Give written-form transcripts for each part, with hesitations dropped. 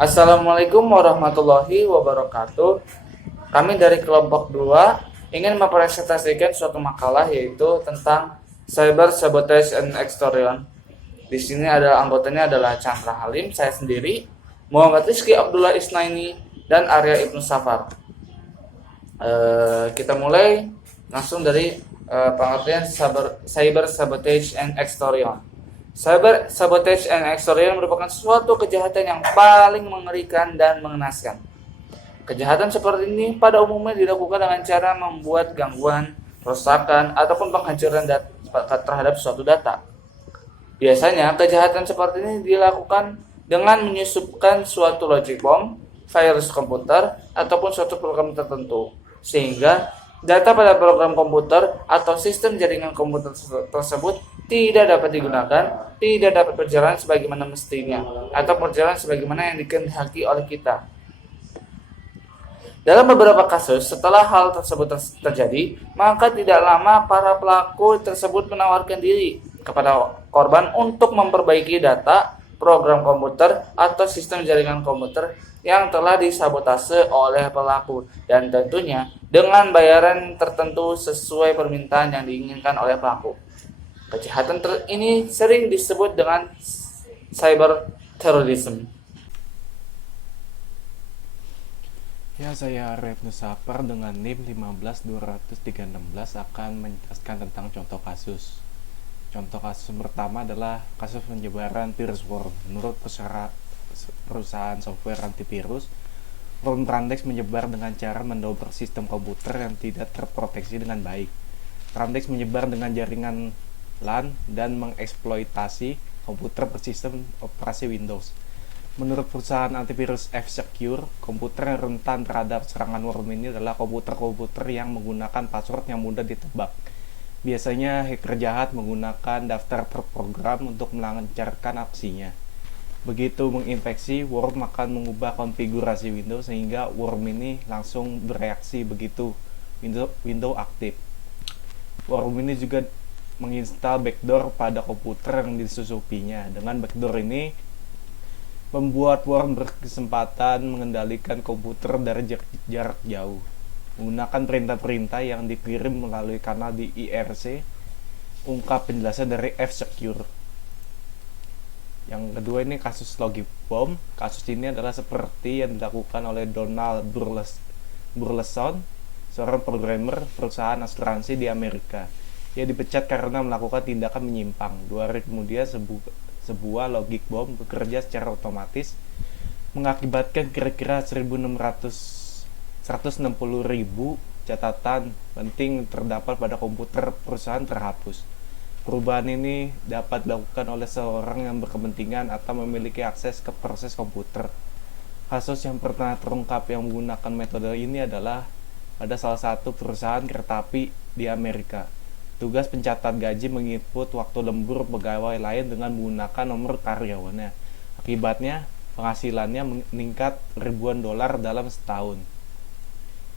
Assalamualaikum warahmatullahi wabarakatuh. Kami dari kelompok 2 ingin mempresentasikan suatu makalah yaitu tentang Cyber Sabotage and Extortion. Di sini adalah anggotanya adalah Chandra Halim, saya sendiri, Muhammad Rizky Abdullah Isnaini, dan Arya Ibnu Safar. Kita mulai langsung dari pengertian Cyber Sabotage and Extortion. Cyber sabotage and extortion merupakan suatu kejahatan yang paling mengerikan dan mengenaskan. Kejahatan seperti ini pada umumnya dilakukan dengan cara membuat gangguan, perusakan, ataupun penghancuran terhadap suatu data. Biasanya kejahatan seperti ini dilakukan dengan menyusupkan suatu logic bomb, virus komputer, ataupun suatu program tertentu, sehingga data pada program komputer atau sistem jaringan komputer tersebut tidak dapat digunakan, tidak dapat berjalan sebagaimana mestinya, atau berjalan sebagaimana yang dikehendaki oleh kita. Dalam beberapa kasus, setelah hal tersebut terjadi, maka tidak lama para pelaku tersebut menawarkan diri kepada korban untuk memperbaiki data, program komputer, atau sistem jaringan komputer yang telah disabotase oleh pelaku, dan tentunya dengan bayaran tertentu sesuai permintaan yang diinginkan oleh pelaku. Kejahatan ini sering disebut dengan cyber terrorism. Ya, saya Retno Sapar dengan NIM 1520316 akan menjelaskan tentang contoh kasus. Contoh kasus pertama adalah kasus penyebaran virus worm. Menurut perusahaan software antivirus, worm Randex menyebar dengan cara mendobrak sistem komputer yang tidak terproteksi dengan baik. Randex menyebar dengan jaringan LAN dan mengeksploitasi komputer bersistem operasi Windows. Menurut perusahaan antivirus F-Secure, komputer yang rentan terhadap serangan worm ini adalah komputer-komputer yang menggunakan password yang mudah ditebak. Biasanya hacker jahat menggunakan daftar program untuk melancarkan aksinya. Begitu menginfeksi, worm akan mengubah konfigurasi Windows sehingga worm ini langsung bereaksi begitu Windows aktif. Worm ini juga menginstal backdoor pada komputer yang disusupinya. Dengan backdoor ini membuat worm berkesempatan mengendalikan komputer dari jarak jauh menggunakan perintah-perintah yang dikirim melalui kanal di IRC. Ungkap penjelasan dari F-Secure. Yang kedua ini kasus logic bomb. Kasus ini adalah seperti yang dilakukan oleh Donald Burleson, seorang programmer perusahaan asuransi di Amerika. Ia dipecat karena melakukan tindakan menyimpang. 2 hari kemudian sebuah logic bomb bekerja secara otomatis mengakibatkan kira-kira 160.000 catatan penting terdapat pada komputer perusahaan terhapus. Perubahan ini dapat dilakukan oleh seorang yang berkepentingan atau memiliki akses ke proses komputer. Kasus yang pernah terungkap yang menggunakan metode ini adalah pada salah satu perusahaan kereta api di Amerika. Tugas pencatat gaji menginput waktu lembur pegawai lain dengan menggunakan nomor karyawannya. Akibatnya, penghasilannya meningkat ribuan dolar dalam setahun.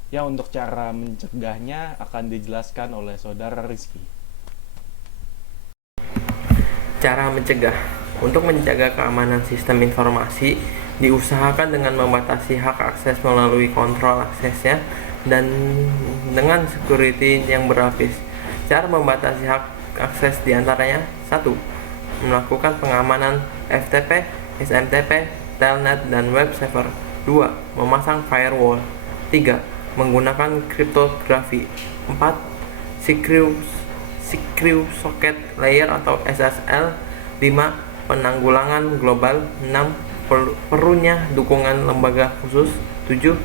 Ya, untuk cara mencegahnya akan dijelaskan oleh saudara Rizky. Cara mencegah. Untuk menjaga keamanan sistem informasi, diusahakan dengan membatasi hak akses melalui kontrol aksesnya dan dengan security yang berlapis. Cara membatasi hak akses diantaranya: 1. Melakukan pengamanan FTP, SMTP, Telnet, dan web server. 2. Memasang firewall. 3. Menggunakan kriptografi. 4. Secure Socket Layer atau SSL. 5. Penanggulangan global. 6. Perlunya dukungan lembaga khusus. 7.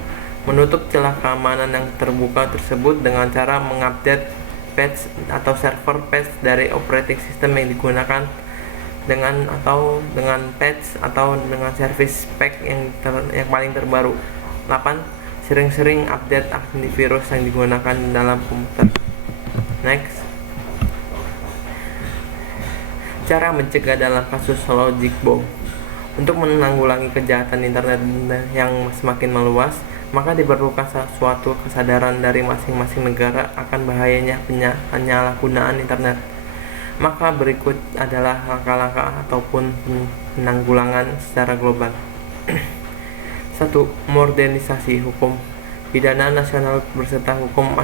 Menutup celah keamanan yang terbuka tersebut dengan cara mengupdate patch atau server patch dari operating system yang digunakan dengan patch atau dengan service pack yang paling terbaru. 8. Sering-sering update antivirus yang digunakan dalam komputer. Next. Cara mencegah dalam kasus logic bomb. Untuk menanggulangi kejahatan internet yang semakin meluas, maka diperlukan suatu kesadaran dari masing-masing negara akan bahayanya penyalahgunaan internet. Maka berikut adalah langkah-langkah ataupun penanggulangan secara global. 1. Modernisasi hukum pidana nasional beserta hukum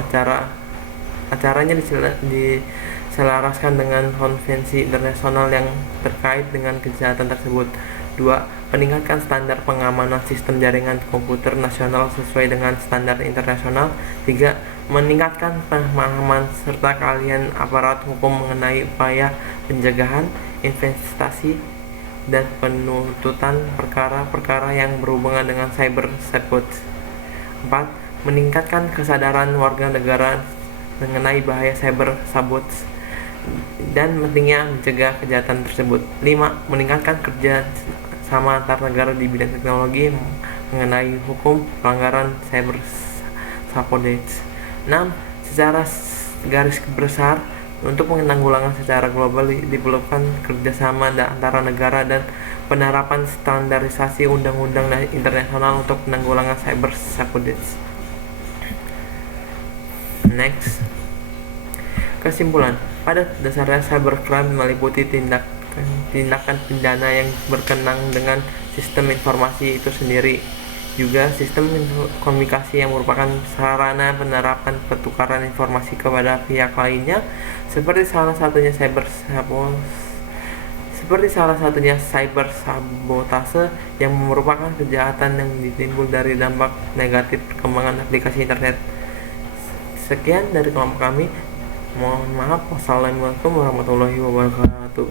acaranya diselaraskan dengan konvensi internasional yang terkait dengan kejahatan tersebut. 2. Meningkatkan standar pengamanan sistem jaringan komputer nasional sesuai dengan standar internasional. 3. Meningkatkan pemahaman serta keahlian aparat hukum mengenai upaya pencegahan, investasi, dan penuntutan perkara-perkara yang berhubungan dengan cyber security. 4. Meningkatkan kesadaran warga negara mengenai bahaya cyber sabotage dan pentingnya mencegah kejahatan tersebut. 5. Meningkatkan kerja sama antar negara di bidang teknologi mengenai hukum pelanggaran cyber sabotage. 6. Secara garis besar, untuk menanggulangan secara global diperlukan kerjasama antara negara dan penerapan standarisasi undang-undang internasional untuk penanggulangan cyber sabotage. Next. Kesimpulan, pada dasarnya cybercrime meliputi tindakan pidana yang berkenaan dengan sistem informasi itu sendiri, juga sistem komunikasi yang merupakan sarana penerapan pertukaran informasi kepada pihak lainnya, seperti salah satunya cyber sabotase yang merupakan kejahatan yang timbul dari dampak negatif perkembangan aplikasi internet. Sekian dari kelompok kami. Mohon maaf. Wassalamualaikum warahmatullahi wabarakatuh.